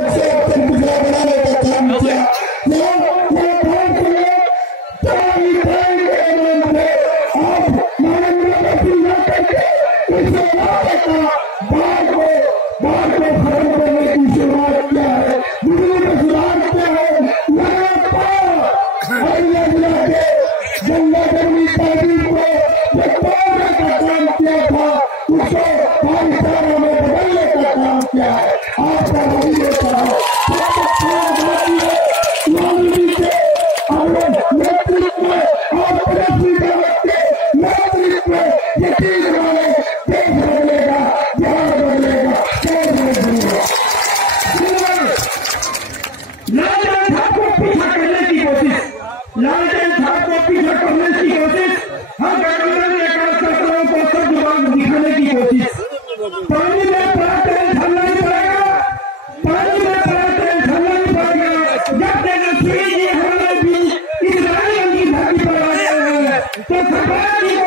बनाने का काम किया। पानी में बड़ा तेल ढलना ही पड़ेगा, पानी में बड़ा तेल ढलना ही पड़ेगा। जब तक नसीब जी हमें भी इस रानी की धरती पर आए हैं तो सरकार जी को